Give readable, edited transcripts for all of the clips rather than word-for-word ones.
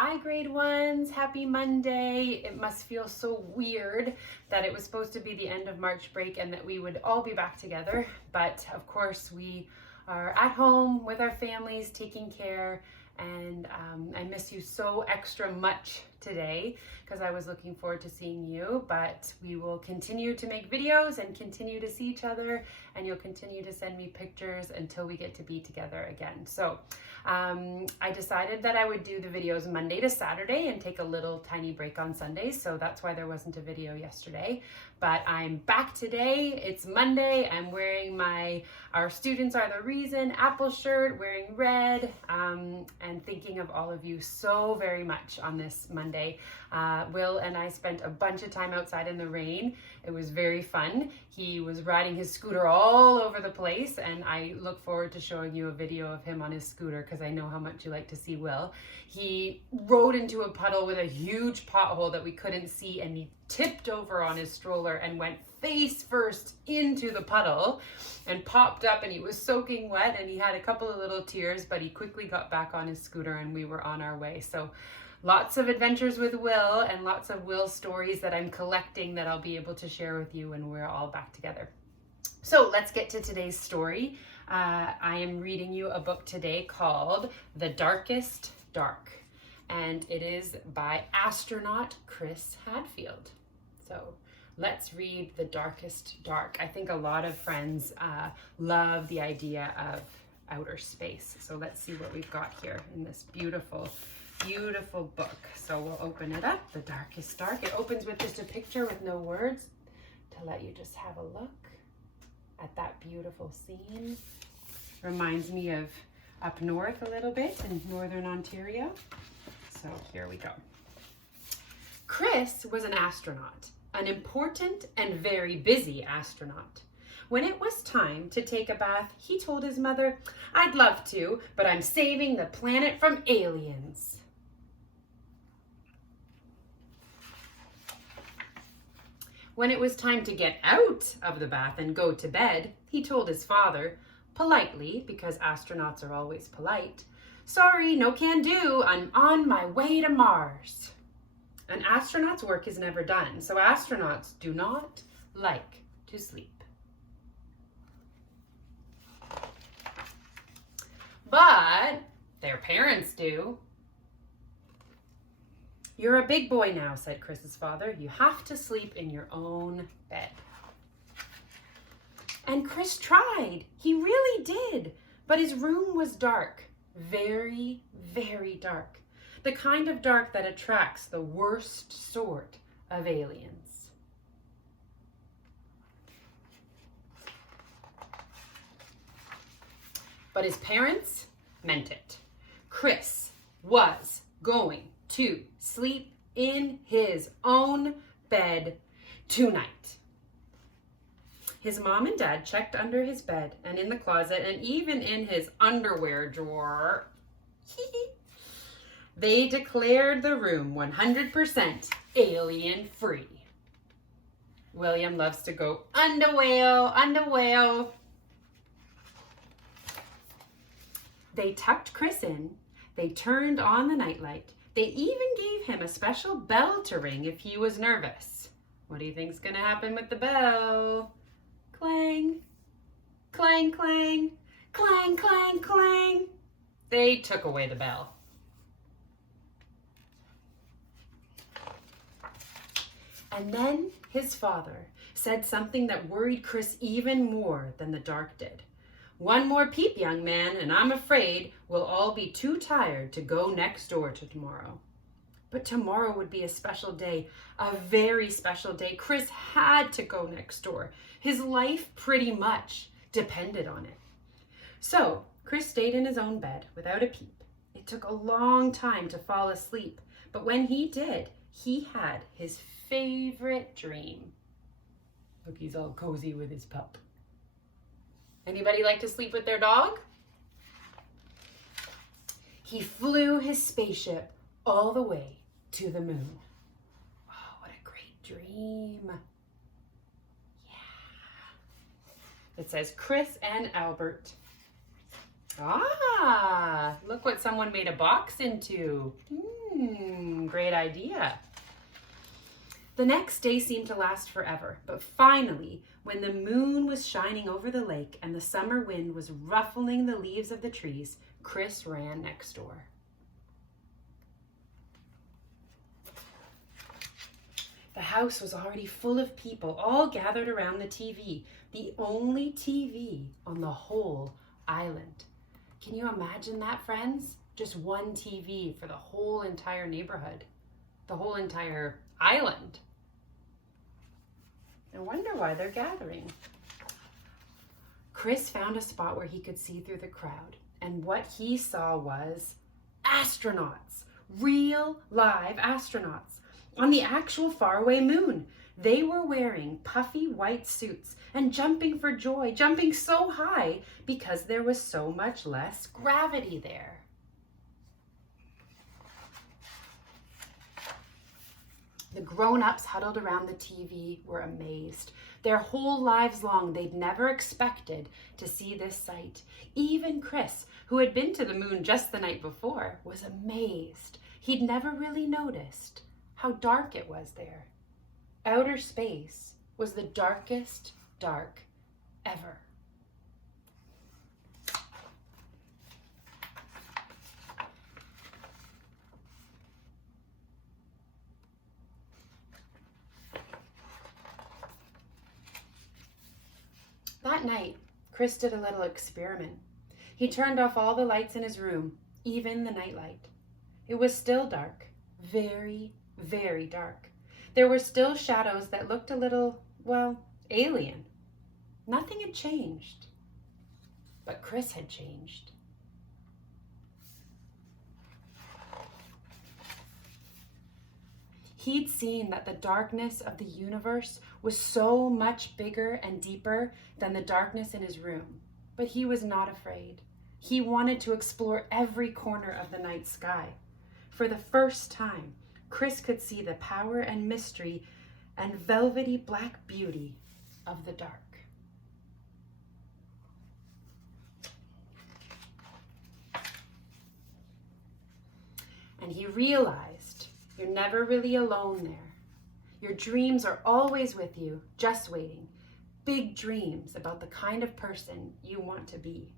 Hi grade ones, happy Monday. It must feel so weird that it was supposed to be the end of March break and that we would all be back together. But of course we are at home with our families taking care, and I miss you so extra much today because I was looking forward to seeing you. But we will continue to make videos and continue to see each other, and you'll continue to send me pictures until we get to be together again. So I decided that I would do the videos Monday to Saturday and take a little tiny break on Sundays, so that's why there wasn't a video yesterday. But I'm back today. It's Monday. I'm wearing my Our Students Are the Reason Apple shirt, wearing red, and thinking of all of you so very much on this Monday. Will and I spent a bunch of time outside in the rain. It was very fun. He was riding his scooter all over the place, and I look forward to showing you a video of him on his scooter because I know how much you like to see Will. He rode into a puddle with a huge pothole that we couldn't see, and he tipped over on his stroller and went face first into the puddle and popped up, and he was soaking wet and he had a couple of little tears, but he quickly got back on his scooter and we were on our way. So lots of adventures with Will and lots of Will stories that I'm collecting that I'll be able to share with you when we're all back together. So let's get to today's story. I am reading you a book today called The Darkest Dark, and it is by astronaut Chris Hadfield. So let's read The Darkest Dark. I think a lot of friends love the idea of outer space. So let's see what we've got here in this beautiful, beautiful book. So we'll open it up, The Darkest Dark. It opens with just a picture with no words to let you just have a look at that beautiful scene. Reminds me of up north a little bit in northern Ontario. So here we go. Chris was an astronaut, an important and very busy astronaut. When it was time to take a bath, he told his mother, "I'd love to, but I'm saving the planet from aliens." When it was time to get out of the bath and go to bed, he told his father, politely, because astronauts are always polite, "Sorry, no can do, I'm on my way to Mars." An astronaut's work is never done, so astronauts do not like to sleep. But their parents do. "You're a big boy now," said Chris's father. "You have to sleep in your own bed." And Chris tried. He really did. But his room was dark. Very, very dark. The kind of dark that attracts the worst sort of aliens. But his parents meant it. Chris was going to sleep in his own bed tonight. His mom and dad checked under his bed and in the closet and even in his underwear drawer. They declared the room 100% alien free. William loves to go underwear. They tucked Chris in. They turned on the nightlight. They even gave him a special bell to ring if he was nervous. What do you think's gonna happen with the bell? Clang, clang, clang, clang, clang, clang. They took away the bell. And then his father said something that worried Chris even more than the dark did. "One more peep, young man, and I'm afraid we'll all be too tired to go next door to tomorrow." But tomorrow would be a special day, a very special day. Chris had to go next door. His life pretty much depended on it. So Chris stayed in his own bed without a peep. It took a long time to fall asleep, but when he did, he had his favorite dream. Look, he's all cozy with his pup. Anybody like to sleep with their dog? He flew his spaceship all the way to the moon. Oh, what a great dream. Yeah. It says Chris and Albert. Ah, look what someone made a box into. Great idea. The next day seemed to last forever, but finally, when the moon was shining over the lake and the summer wind was ruffling the leaves of the trees, Chris ran next door. The house was already full of people, all gathered around the TV, the only TV on the whole island. Can you imagine that, friends? Just one TV for the whole entire neighborhood, the whole entire island. I wonder why they're gathering. Chris found a spot where he could see through the crowd, and what he saw was astronauts, real live astronauts, on the actual faraway moon. They were wearing puffy white suits and jumping for joy, jumping so high because there was so much less gravity there. The grown-ups huddled around the TV were amazed. Their whole lives long, they'd never expected to see this sight. Even Chris, who had been to the moon just the night before, was amazed. He'd never really noticed how dark it was there. Outer space was the darkest dark ever. That night, Chris did a little experiment. He turned off all the lights in his room, even the nightlight. It was still dark, very, very dark. There were still shadows that looked a little, well, alien. Nothing had changed, but Chris had changed. He'd seen that the darkness of the universe was so much bigger and deeper than the darkness in his room, but he was not afraid. He wanted to explore every corner of the night sky. For the first time, Chris could see the power and mystery and velvety black beauty of the dark. And he realized you're never really alone there. Your dreams are always with you, just waiting. Big dreams about the kind of person you want to be.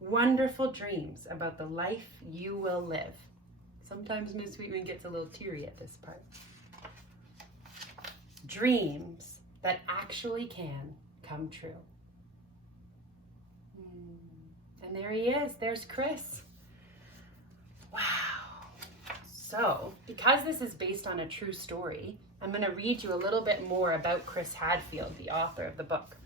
Wonderful dreams about the life you will live. Sometimes Miss Sweetman gets a little teary at this part. Dreams that actually can come true. And there he is. There's Chris. Wow. So, because this is based on a true story, I'm going to read you a little bit more about Chris Hadfield, the author of the book.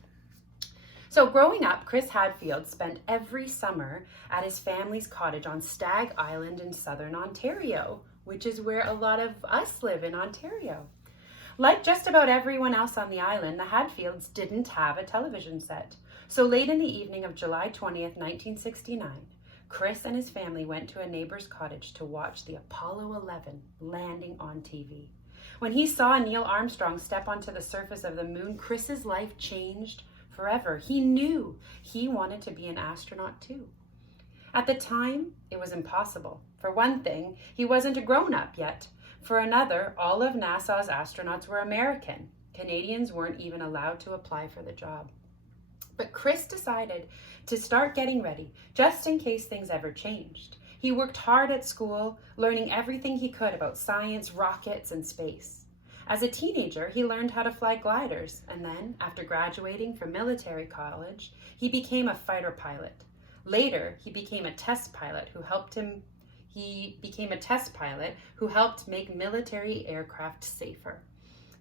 So growing up, Chris Hadfield spent every summer at his family's cottage on Stag Island in southern Ontario, which is where a lot of us live in Ontario. Like just about everyone else on the island, the Hadfields didn't have a television set. So late in the evening of July 20th, 1969, Chris and his family went to a neighbor's cottage to watch the Apollo 11 landing on TV. When he saw Neil Armstrong step onto the surface of the moon, Chris's life changed forever. He knew he wanted to be an astronaut too. At the time, it was impossible. For one thing, he wasn't a grown-up yet. For another, all of NASA's astronauts were American. Canadians weren't even allowed to apply for the job. But Chris decided to start getting ready, just in case things ever changed. He worked hard at school, learning everything he could about science, rockets, and space. As a teenager, he learned how to fly gliders, and then, after graduating from military college, he became a fighter pilot. Later, he became a test pilot who helped make military aircraft safer.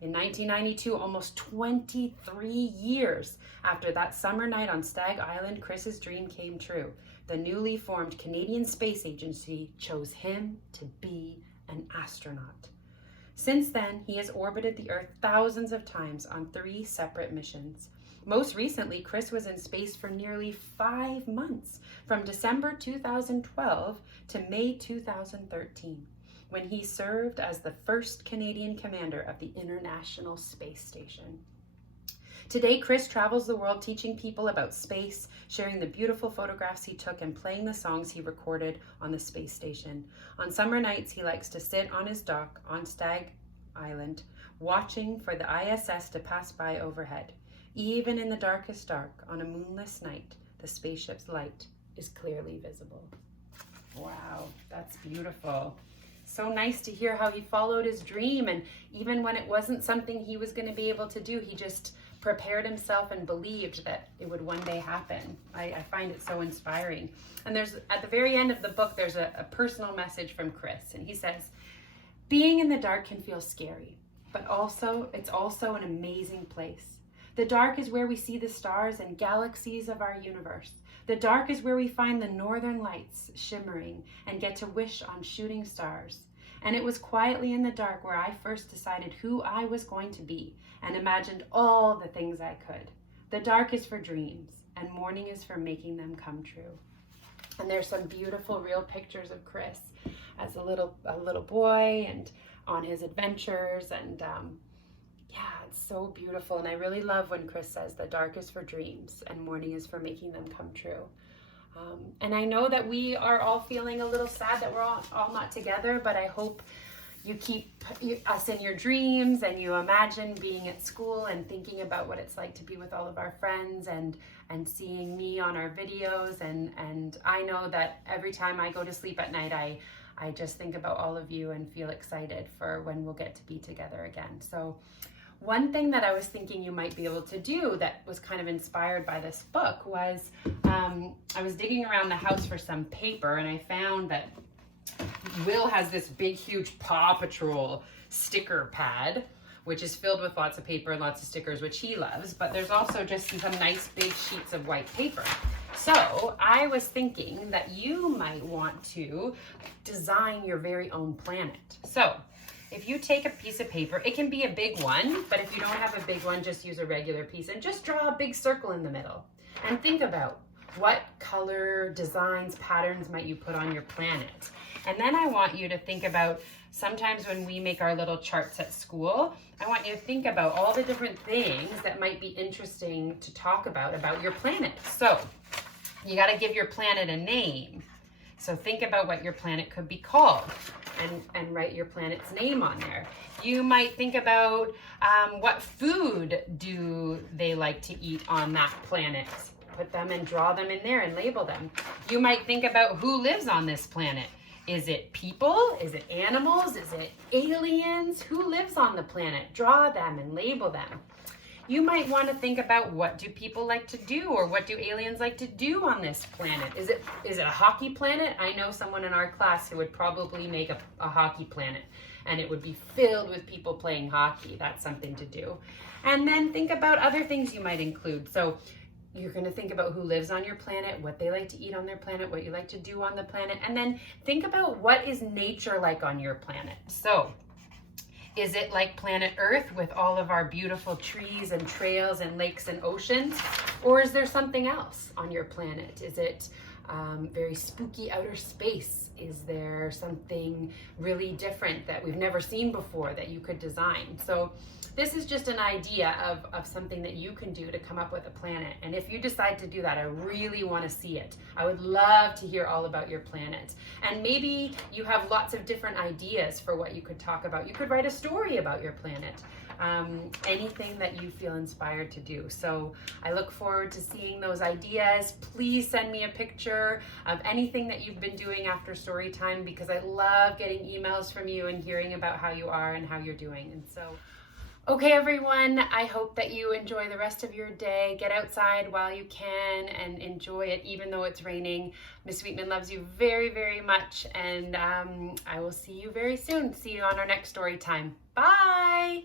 In 1992, almost 23 years after that summer night on Stag Island, Chris's dream came true. The newly formed Canadian Space Agency chose him to be an astronaut. Since then, he has orbited the Earth thousands of times on 3 separate missions. Most recently, Chris was in space for nearly 5 months, from December 2012 to May 2013, when he served as the first Canadian commander of the International Space Station. Today, Chris travels the world teaching people about space, sharing the beautiful photographs he took and playing the songs he recorded on the space station. On summer nights, he likes to sit on his dock on Stag Island, watching for the ISS to pass by overhead. Even in the darkest dark, on a moonless night, the spaceship's light is clearly visible. Wow, that's beautiful. So nice to hear how he followed his dream, and even when it wasn't something he was going to be able to do, he just prepared himself and believed that it would one day happen. I find it so inspiring. And there's, at the very end of the book, there's a personal message from Chris, and he says, being in the dark can feel scary, but it's also an amazing place. The dark is where we see the stars and galaxies of our universe. The dark is where we find the northern lights shimmering and get to wish on shooting stars. And it was quietly in the dark where I first decided who I was going to be and imagined all the things I could. The dark is for dreams, and morning is for making them come true. And there's some beautiful real pictures of Chris as a little boy and on his adventures, and yeah, it's so beautiful. And I really love when Chris says the dark is for dreams and morning is for making them come true. And I know that we are all feeling a little sad that we're all not together, but I hope you keep us in your dreams and you imagine being at school and thinking about what it's like to be with all of our friends and seeing me on our videos. And I know that every time I go to sleep at night, I just think about all of you and feel excited for when we'll get to be together again. So one thing that I was thinking you might be able to do that was kind of inspired by this book was I was digging around the house for some paper, and I found that Will has this big, huge Paw Patrol sticker pad, which is filled with lots of paper and lots of stickers, which he loves, but there's also just some nice big sheets of white paper. So I was thinking that you might want to design your very own planet. So if you take a piece of paper, it can be a big one, but if you don't have a big one, just use a regular piece and just draw a big circle in the middle. And think about what color, designs, patterns might you put on your planet. And then I want you to think about, sometimes when we make our little charts at school, I want you to think about all the different things that might be interesting to talk about your planet. So you got to give your planet a name. So think about what your planet could be called and write your planet's name on there. You might think about what food do they like to eat on that planet. Put them and draw them in there and label them. You might think about who lives on this planet. Is it people? Is it animals? Is it aliens? Who lives on the planet? Draw them and label them. You might want to think about, what do people like to do, or what do aliens like to do on this planet? Is it a hockey planet? I know someone in our class who would probably make a hockey planet, and it would be filled with people playing hockey. That's something to do. And then think about other things you might include. So you're going to think about who lives on your planet, what they like to eat on their planet, what you like to do on the planet, and then think about what is nature like on your planet. So is it like planet Earth with all of our beautiful trees and trails and lakes and oceans? Or is there something else on your planet? Is it very spooky outer space? Is there something really different that we've never seen before that you could design? So this is just an idea of something that you can do to come up with a planet. And if you decide to do that, I really want to see it. I would love to hear all about your planet. And maybe you have lots of different ideas for what you could talk about. You could write a story about your planet. Anything that you feel inspired to do. So I look forward to seeing those ideas. Please send me a picture of anything that you've been doing after story time, because I love getting emails from you and hearing about how you are and how you're doing. And so, okay, everyone, I hope that you enjoy the rest of your day. Get outside while you can and enjoy it, even though it's raining. Miss Sweetman loves you very, very much, and I will see you very soon. See you on our next story time. Bye!